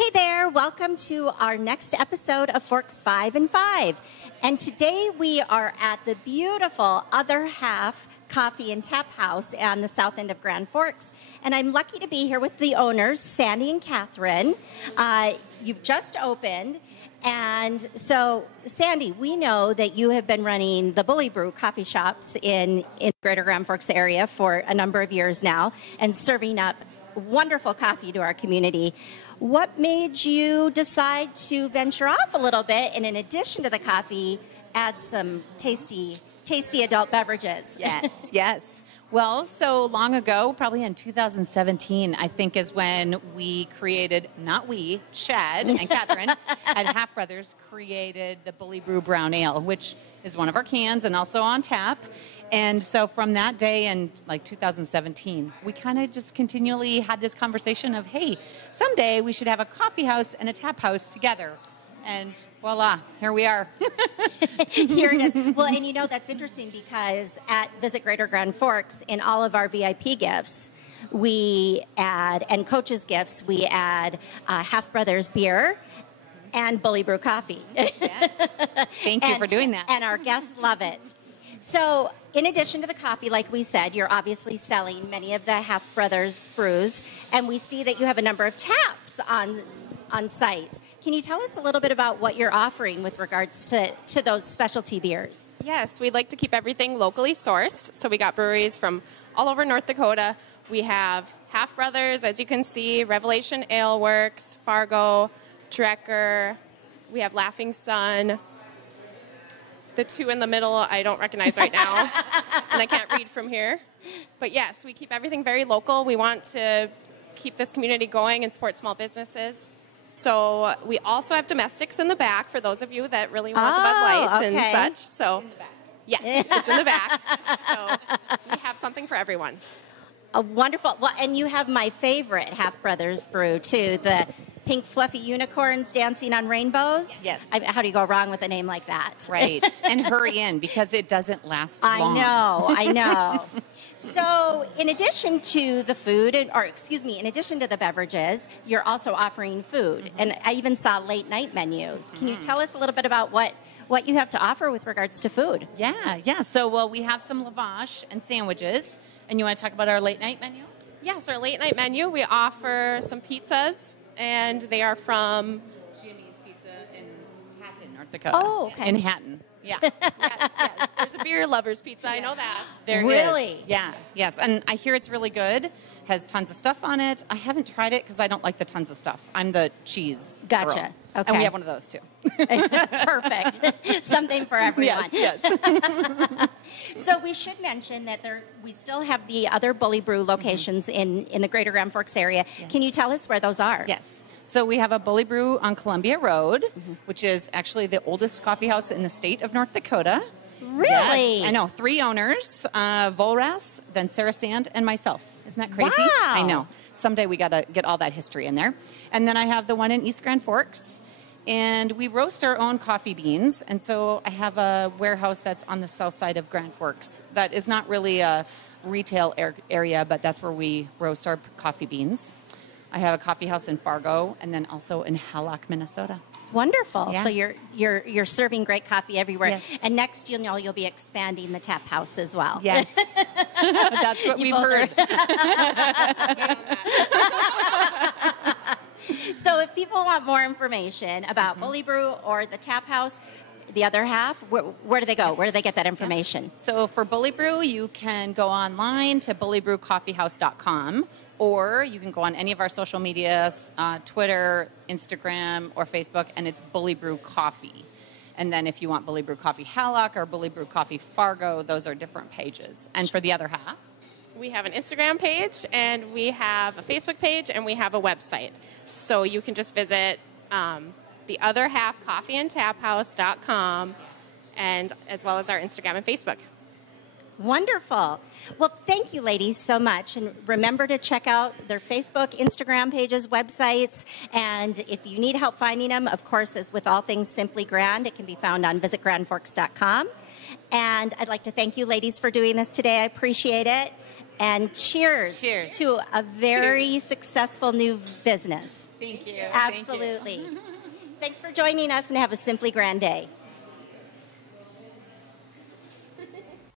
Hey there, welcome to our next episode of Forks 5 and 5. And today we are at the beautiful Other Half Coffee and Taphouse on the south end of Grand Forks. And I'm lucky to be here with the owners, Sandi and Kathryn. You've just opened. And so, Sandi, we know that you have been running the Brew coffee shops in Greater Grand Forks area for a number of years now and serving up wonderful coffee to our community. What made you decide to venture off a little bit and, in addition to the coffee, add some tasty adult beverages? Yes. Well, so long ago, probably in 2017, I think is when we created, Chad and Kathryn at Half Brothers created the Brew Brown Ale, which is one of our cans and also on tap. And so from that day in like 2017, we kind of just continually had this conversation of, hey, someday we should have a coffee house and a tap house together. And voila, here we are. Here it is. Well, and you know, that's interesting because at Visit Greater Grand Forks, in all of our VIP gifts, we add, and coaches gifts, we add Half Brothers beer and Brew coffee. Yes. Thank you for doing that. And our guests love it. So, in addition to the coffee, like we said, you're obviously selling many of the Half Brothers brews, and we see that you have a number of taps on site. Can you tell us a little bit about what you're offering with regards to those specialty beers? Yes, we'd like to keep everything locally sourced. So we got breweries from all over North Dakota. We have Half Brothers, as you can see, Revelation Ale Works, Fargo, Drecker. We have Laughing Sun. The two in the middle I don't recognize right now, and I can't read from here. But yes, we keep everything very local. We want to keep this community going and support small businesses. So we also have domestics in the back for those of you that really want the Bud Light and such. So in the back. Yes, it's in the back. So we have something for everyone. Wonderful. Well, and you have my favorite Half Brothers brew, too, the pink fluffy unicorns dancing on rainbows. Yes. How do you go wrong with a name like that? Right. And hurry in because it doesn't last long. I know. So, in addition to the food, in addition to the beverages, you're also offering food. Mm-hmm. And I even saw late night menus. Can you tell us a little bit about what you have to offer with regards to food? Yeah. So, we have some lavash and sandwiches. And you want to talk about our late night menu? Yes, our late night menu, we offer some pizzas, and they are from Jimmy's Pizza in Hatton, North Dakota. Oh, okay. In Hatton. Yeah. yes. There's a beer lover's pizza. Yes. I know that. There really? Is. Yeah. Yes. And I hear it's really good. Has tons of stuff on it. I haven't tried it because I don't like the tons of stuff. I'm the cheese Gotcha. girl. Okay. And we have one of those too. Perfect. Something for everyone. Yes. So we should mention that we still have the other Brew locations in the Greater Grand Forks area. Yes. Can you tell us where those are? Yes. So we have a Brew on Columbia Road, which is actually the oldest coffee house in the state of North Dakota. Really? Yes. I know. 3 owners, Volras, then Sarah Sand, and myself. Isn't that crazy? Wow. I know. Someday we got to get all that history in there. And then I have the one in East Grand Forks. And we roast our own coffee beans. And so I have a warehouse that's on the south side of Grand Forks that is not really a retail area, but that's where we roast our coffee beans. I have a coffee house in Fargo and then also in Hallock, Minnesota. Wonderful. Yeah. So you're serving great coffee everywhere. Yes. And next you'll be expanding the tap house as well. Yes. That's what we've heard. So if people want more information about Brew or the tap house, the other half, where do they go? Where do they get that information? Yeah. So for Brew, you can go online to bullybrewcoffeehouse.com, or you can go on any of our social medias, Twitter, Instagram, or Facebook, and it's Brew Coffee. And then if you want Brew Coffee Hallock or Brew Coffee Fargo, those are different pages. And for the other half? We have an Instagram page, and we have a Facebook page, and we have a website. So you can just visit the Other Half Coffee and Taphouse.com, and as well as our Instagram and Facebook. Wonderful. Well, thank you, ladies, so much. And remember to check out their Facebook, Instagram pages, websites. And if you need help finding them, of course, as with all things Simply Grand, it can be found on visitgrandforks.com. And I'd like to thank you, ladies, for doing this today. I appreciate it. And cheers, Cheers. to a very successful new business. Thank you. Absolutely. Thanks for joining us, and have a simply grand day.